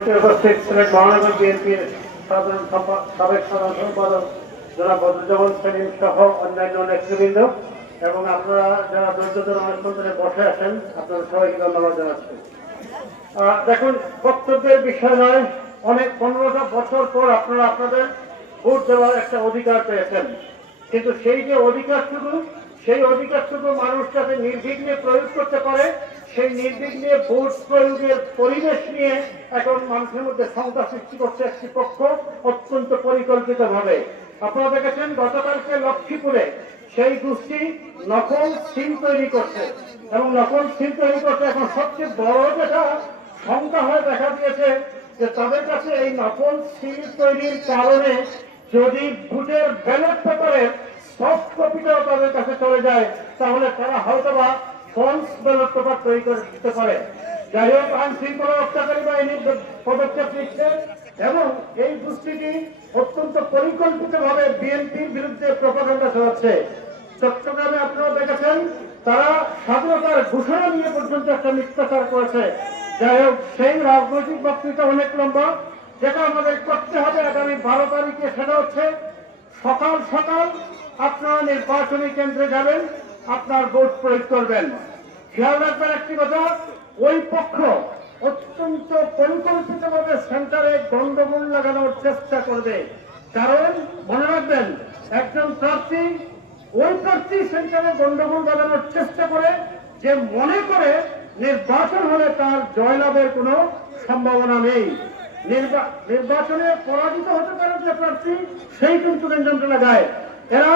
উপস্থিত ছিলেন মহানগর বিএনপির সাবেক সাধারণ সম্পাদক জনাব বদরুজ্জামান সেলিম সহ অন্যান্য নেতৃবৃন্দ এবং আপনারা যারা ধৈর্যধর অনুষ্ঠান ধরে বসে আছেন আপনারা সবাইকে ধন্যবাদ জানাচ্ছি। দেখুন, বক্তব্যের বিষয় নয়, অনেক 15টা বছর পর আপনারা আপনাদের ভোট দেওয়ার একটা অধিকার পেয়েছেন, কিন্তু সেই যে অধিকারটুকু সেই অধিকারটুকু মানুষ যাতে নির্বিঘ্নে প্রয়োগ করতে পারে সেই নির্বিঘ্নে ভোট প্রয়োগের পরিবেশ নিয়ে এখন মানুষের মধ্যে শঙ্কা সৃষ্টি করছে একটি পক্ষ অত্যন্ত পরিকল্পিত ভাবে। আপনারা দেখেছেন গতকালকে লক্ষ্মীপুরে সেই গোষ্ঠী নকল সিম তৈরি করছে এবং নকল সিম তৈরি করছে। এখন সবচেয়ে বড় যেটা শঙ্কা হয়ে দেখা দিয়েছে যে তাদের কাছে এই নকল সিম তৈরির কারণে যদি ভোটের ব্যালট পেপারের সফট কপিটাও তাদের কাছে চলে যায় তাহলে তারা হয়তো বা ফলস ব্যালট পেপার তৈরি করে দিতে পারে। যাই হোক, আইন শৃঙ্খলা রক্ষাকারী বাহিনী পদক্ষেপ নিচ্ছে এবং এই গোষ্ঠীটি অত্যন্ত পরিকল্পিত ভাবে বিএনপির বিরুদ্ধে প্রপাগান্ডা চালাচ্ছে। চট্টগ্রামে আপনারা দেখেছেন তারা স্বাধীনতার ঘোষণা নিয়ে পর্যন্ত একটা মিথ্যাচার করেছে। যাই হোক, সেই রাজনৈতিক বক্তৃতা অনেক লম্বা, যেটা আমাদের করতে হবে আগামী 12 তারিখে। সেটা হচ্ছে সকাল সকাল আপনারা নির্বাচনী কেন্দ্রে যাবেন, আপনার ভোট প্রয়োগ করবেন। খেয়াল রাখবেন একটি কথা, ওই পক্ষ অত্যন্ত পরিকল্পিতভাবে সেন্টারে গন্ডগোল লাগানোর চেষ্টা করবে। কারণ মনে রাখবেন, একজন প্রার্থী ওই প্রার্থী সেন্টারে গন্ডগোল লাগানোর চেষ্টা করে যে মনে করে নির্বাচন হলে তার জয়লাভের কোনো সম্ভাবনা নেই। নির্বাচনে পরাজিত হতে পারে যে প্রার্থী, সেই কিন্তু যন্ত্র লাগায়। এরা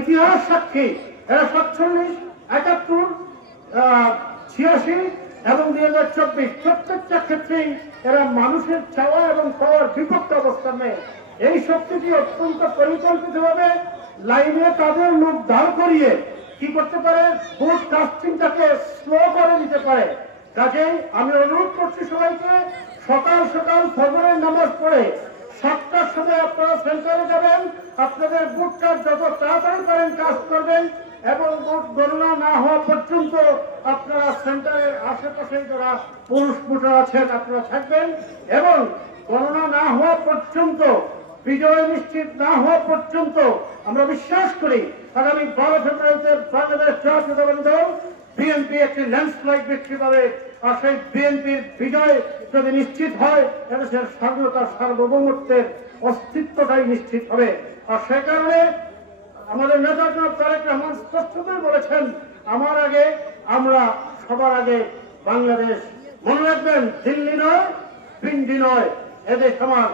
ইতিহাস সাক্ষী, এরা 47, 71, 86 এবং 2024 প্রত্যেকটা ক্ষেত্রেই এরা মানুষের চাওয়া এবং পাওয়ার বিপক্ষ অবস্থান নেয়। এই শক্তিটি অত্যন্ত পরিকল্পিতভাবে লাইনে তাদের লোক দাঁড় করিয়ে কি করতে পারে, ভোট কাস্টিংটাকে স্লো করে দিতে পারে। কাজেই আমি অনুরোধ করছি সবাইকে, সকাল সকাল ফজরের নামাজ পড়ে 7টার সময় আপনারা সেন্টারে যাবেন। আপনাদের ভোটটা যত তাড়াতাড়ি পারেন কাজ করবেন এবং ভোট গণনা না হওয়া পর্যন্ত আপনারা সেন্টারের আশেপাশে যারা পুরুষ ভোটার আছেন আপনারা থাকবেন এবং গণনা না হওয়া পর্যন্ত, বিজয় নিশ্চিত না হওয়া পর্যন্ত আমরা বিশ্বাস করি আগামী 12 ফেব্রুয়ারিতে বাংলাদেশ জাতীয়তাবাদী দল বিএনপি একটি ল্যান্ডস্লাইড বিক্রি পাবে। আর সেই বিএনপির বিজয় যদি নিশ্চিত হয়, এদেশের স্বাধীনতা সার্বভৌমত্বের অস্তিত্বটাই নিশ্চিত হবে। আর সে কারণে আমাদের নেতা জনাব তারেক রহমান স্পষ্টতই বলেছেন, আমার আগে আমরা, সবার আগে বাংলাদেশ। মনে রাখবেন, দিল্লি নয়, পিন্ডি নয়, এদেশ আমার,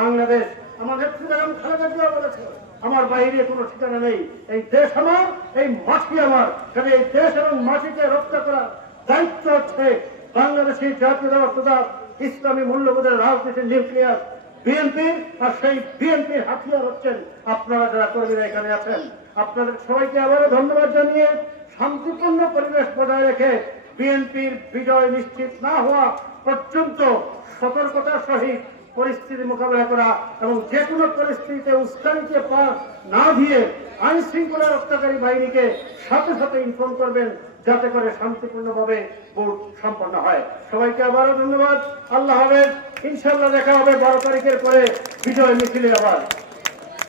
বাংলাদেশ। আমার নেত্রী বেগম খালেদা জিয়া বলেছে, আমার বাইরে কোনো ঠিকানা নেই, এই দেশ আমার, এই মাটি আমার। তবে এই দেশ এবং মাটিকে রক্ষা করার দায়িত্ব হচ্ছে বাংলাদেশী জাতীয়তাবাদ ইসলামী মূল্যবোধের রাজনীতির নিউক্লিয়াস বিএনপি। আর সেই বিএনপির হাতিয়ার হচ্ছেন আপনারা যারা কর্মীরা এখানে আছেন। আপনাদের সবাইকে আবারও ধন্যবাদ জানিয়ে শান্তিপূর্ণ পরিবেশ বজায় রেখে বিএনপির বিজয় নিশ্চিত না হওয়া পর্যন্ত সতর্কতার সহিত পরিস্থিতি মোকাবেলা করা এবং যে কোনো পরিস্থিতিতে উস্কানিকে পা না দিয়ে আইন শৃঙ্খলা রক্ষাকারী বাহিনীকে সাথে সাথে ইনফর্ম করবেন, যাতে করে শান্তিপূর্ণভাবে ভোট সম্পন্ন হয়। সবাইকে আবারও ধন্যবাদ। আল্লাহ হাফেজ। ইনশাআল্লাহ দেখা হবে 12 তারিখের পরে বিজয় মিছিলে আবার।